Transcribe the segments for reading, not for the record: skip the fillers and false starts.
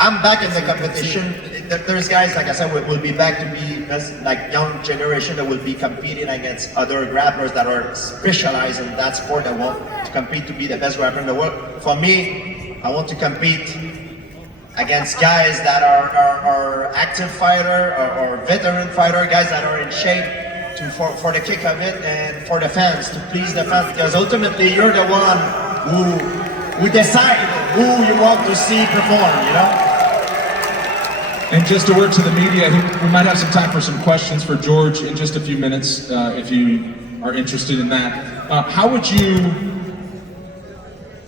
I'm back in the competition. There's guys, like I said, will be back to be like young generation that will be competing against other grapplers that are specialized in that sport that want to compete to be the best grappler in the world. For me, I want to compete against guys that are active fighter or veteran fighter, guys that are in shape for the kick of it and for the fans, to please the fans, because ultimately you're the one who decide who you want to see perform, you know? And just a word to the media, we might have some time for some questions for George in just a few minutes, if you are interested in that. How would you,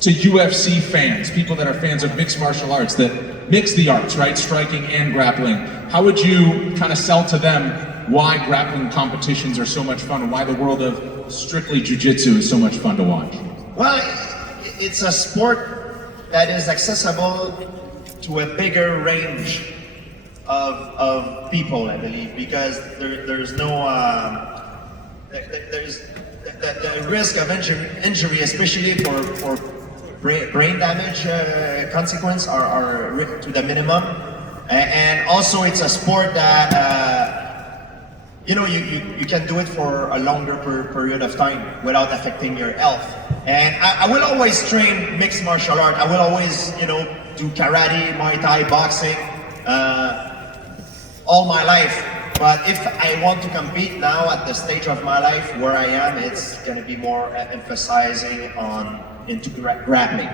to UFC fans, people that are fans of mixed martial arts, that mix the arts, right, striking and grappling, how would you kind of sell to them why grappling competitions are so much fun and why the world of strictly jiu-jitsu is so much fun to watch? Well, it's a sport that is accessible to a bigger range of people, I believe, because there's no there's the risk of injury, especially for brain damage consequence are to the minimum, and also it's a sport that you know you can do it for a longer period of time without affecting your health. And I will always train mixed martial art. I will always, you know, do karate, Muay Thai, boxing. All my life, but if I want to compete now at the stage of my life where I am, it's going to be more emphasizing into grappling.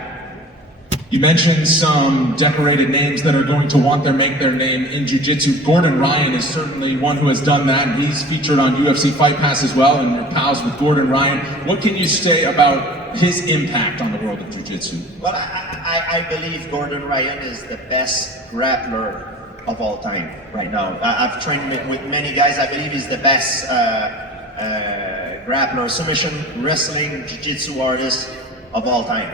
You mentioned some decorated names that are going to want to make their name in jiu-jitsu. Gordon Ryan is certainly one who has done that, and he's featured on UFC Fight Pass as well, and you're pals with Gordon Ryan. What can you say about his impact on the world of jiu-jitsu? Well, I believe Gordon Ryan is the best grappler of all time right now. I've trained with many guys. I believe he's the best grappler, submission, wrestling, jiu-jitsu artist of all time.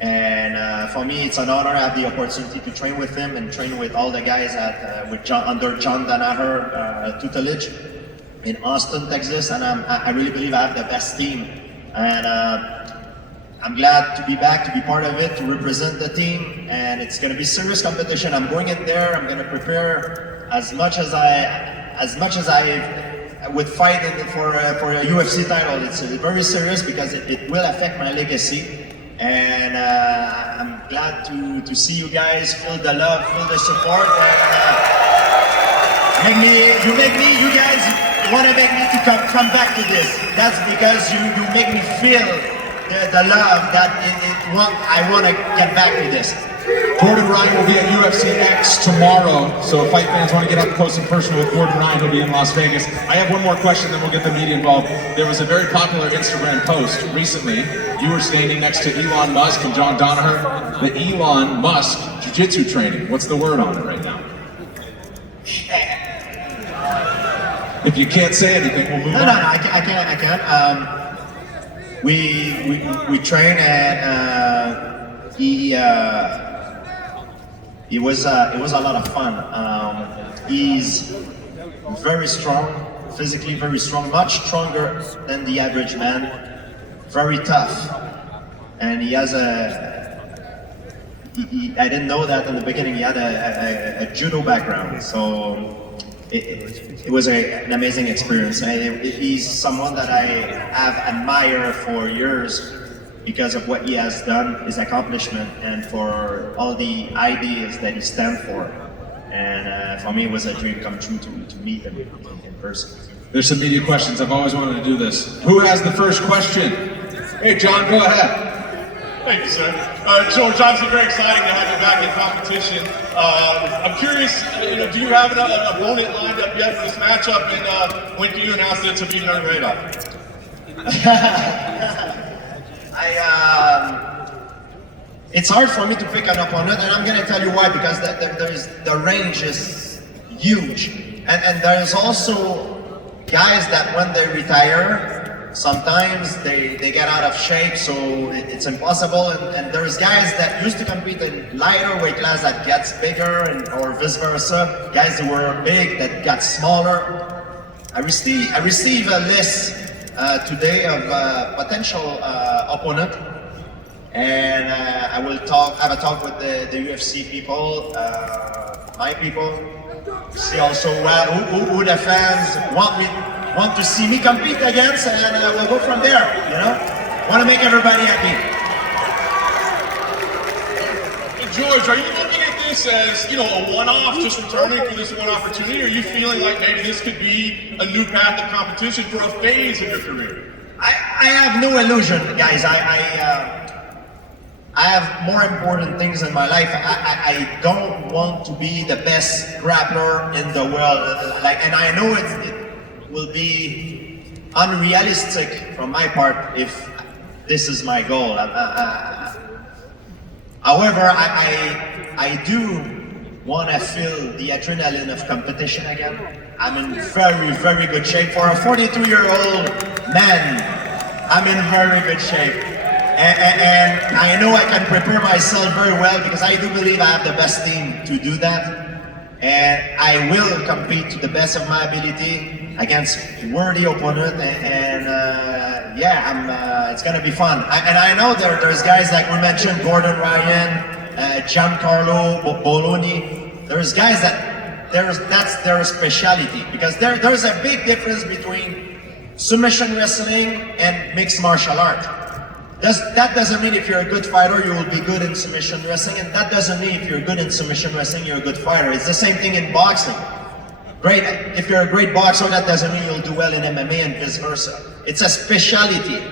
And for me, it's an honor to have the opportunity to train with him and train with all the guys under John Danaher tutelage in Austin, Texas. And I really believe I have the best team. And I'm glad to be back, to be part of it, to represent the team, and it's going to be serious competition. I'm going in there. I'm going to prepare as much as I would fight for a UFC title. It's very serious because it will affect my legacy, and I'm glad to see you guys feel the love, feel the support, and you guys want to make me to come back to this. That's because you make me feel the love that I want to get back to this. Gordon Ryan will be at UFC X tomorrow, so if fight fans want to get up close and personal with Gordon Ryan, he'll be in Las Vegas. I have one more question, then we'll get the media involved. There was a very popular Instagram post recently. You were standing next to Elon Musk and John Danaher. The Elon Musk jiu-jitsu training. What's the word on it right now? If you can't say anything, we'll move on. No, I can't. We train, and it was a lot of fun. He's very strong, physically very strong, much stronger than the average man. Very tough, and he has I didn't know that in the beginning. He had a judo background, so it was an amazing experience. And he's someone that I have admired for years because of what he has done, his accomplishment, and for all the ideas that he stands for. And for me, it was a dream come true to meet him in person. There's some media questions. I've always wanted to do this. Who has the first question? Hey, John, go ahead. Thank you, sir. George, obviously very exciting to have you back in competition. I'm curious, do you have an opponent lined up yet for this matchup, and when can you announce it to be on the radar? It's hard for me to pick an opponent, and I'm going to tell you why, because the range is huge. And there's also guys that when they retire, sometimes they get out of shape, so it's impossible. And there's guys that used to compete in lighter weight class that gets bigger, or vice versa. Guys that were big that got smaller. I received a list today of potential opponent, and I will have a talk with the UFC people, my people, see also who the fans want to see me compete against, and we'll go from there. You know, want to make everybody happy. George, are you looking at this as, you know, a one-off, just returning for this one opportunity, or are you feeling like maybe this could be a new path of competition for a phase of your career? I have no illusion, guys. I have more important things in my life. I don't want to be the best grappler in the world. And I know it will be unrealistic from my part if this is my goal. However, I do want to feel the adrenaline of competition again. I'm in very, very good shape. For a 42-year-old man, I'm in very good shape. And I know I can prepare myself very well because I do believe I have the best team to do that. And I will compete to the best of my ability against worthy opponent. It's gonna be fun. And I know there's guys like we mentioned, Gordon Ryan, Giancarlo Bologna. There's guys that's their specialty, because there's a big difference between submission wrestling and mixed martial art. That doesn't mean if you're a good fighter, you will be good in submission wrestling, and that doesn't mean if you're good in submission wrestling, you're a good fighter. It's the same thing in boxing. Great, if you're a great boxer, that doesn't mean you'll do well in MMA and vice versa. It's a specialty.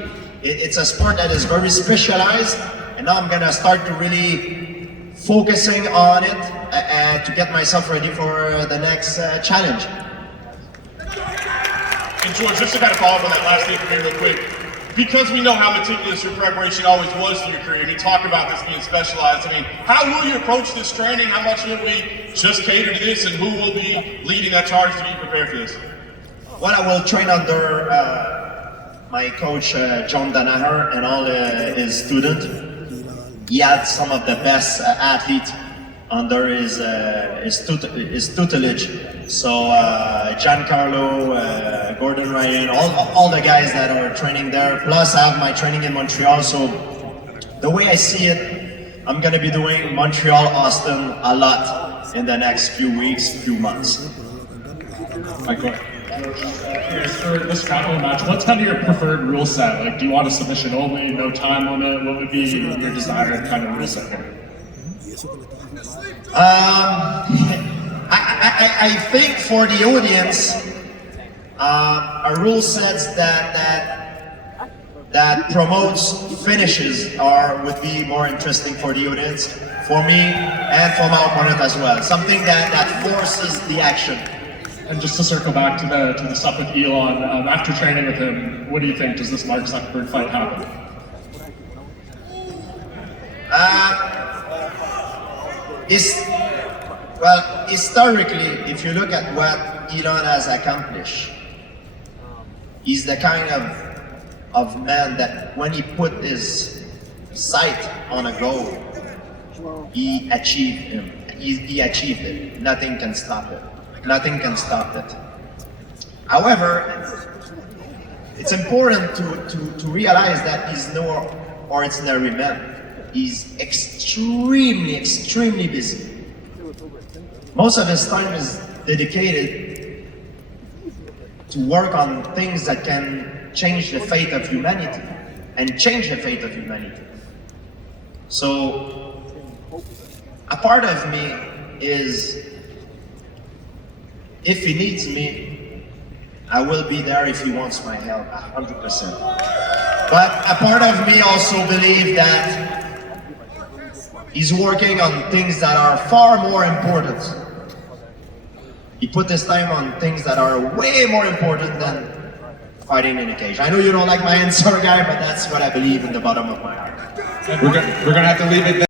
It's a sport that is very specialized, and now I'm gonna start to really focusing on it to get myself ready for the next challenge. And George, just to kind of follow up on that last thing for me real quick, because we know how meticulous your preparation always was through your career, and you talk about this being specialized, I mean, how will you approach this training? How much will we just cater to this, and who will be leading that charge to be prepared for this? Well, I will train under my coach, John Danaher, and all his students. He had some of the best athletes under his tutelage. So Giancarlo, Gordon Ryan, all the guys that are training there. Plus I have my training in Montreal. So the way I see it, I'm gonna be doing Montreal, Austin a lot in the next few weeks, few months. Michael, for this grappling match, what's kind of your preferred rule set? Like, do you want a submission only, no time limit? What would be your desired kind of rule set here? I think for the audience, a rule set that promotes finishes would be more interesting for the audience, for me, and for my opponent as well. Something that forces the action. And just to circle back to the stuff with Elon, after training with him, what do you think? Does this Mark Zuckerberg fight happen? Well, historically, if you look at what Elon has accomplished, he's the kind of man that when he put his sight on a goal, he achieved it. Nothing can stop it. Nothing can stop it. However, it's important to realize that he's no ordinary man. He's extremely, extremely busy. Most of his time is dedicated to work on things that can change the fate of humanity and change the fate of humanity. So, a part of me is, if he needs me, I will be there if he wants my help, 100%. But a part of me also believes that he's working on things that are far more important. He put his time on things that are way more important than fighting in a cage. I know you don't like my answer, guy, but that's what I believe in the bottom of my heart. We're gonna have to leave it there.